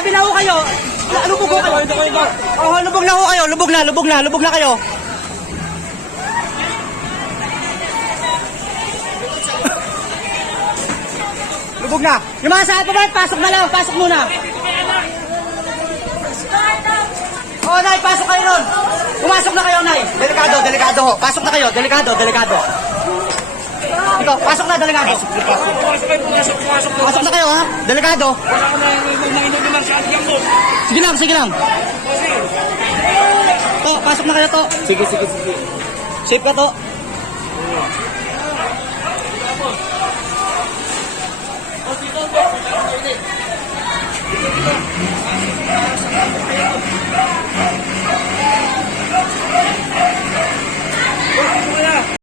tabi na ho kayo. Lubog ho kayo. Oh, lubog na ho kayo. Lubog na kayo. Lubog na. Yung mga saan pa ba? Pasok na lang. Pasok muna. Oh, Nay, pasok kayo nun. Pumasok na kayo, Nay. Delikado ho. Pasok na kayo. Delikado. Ikaw, pasok na, delikado. Pasok na kayo, ha? Delikado. Sige lang. To, pasok na kayo, to. Sige. Safe ka, to.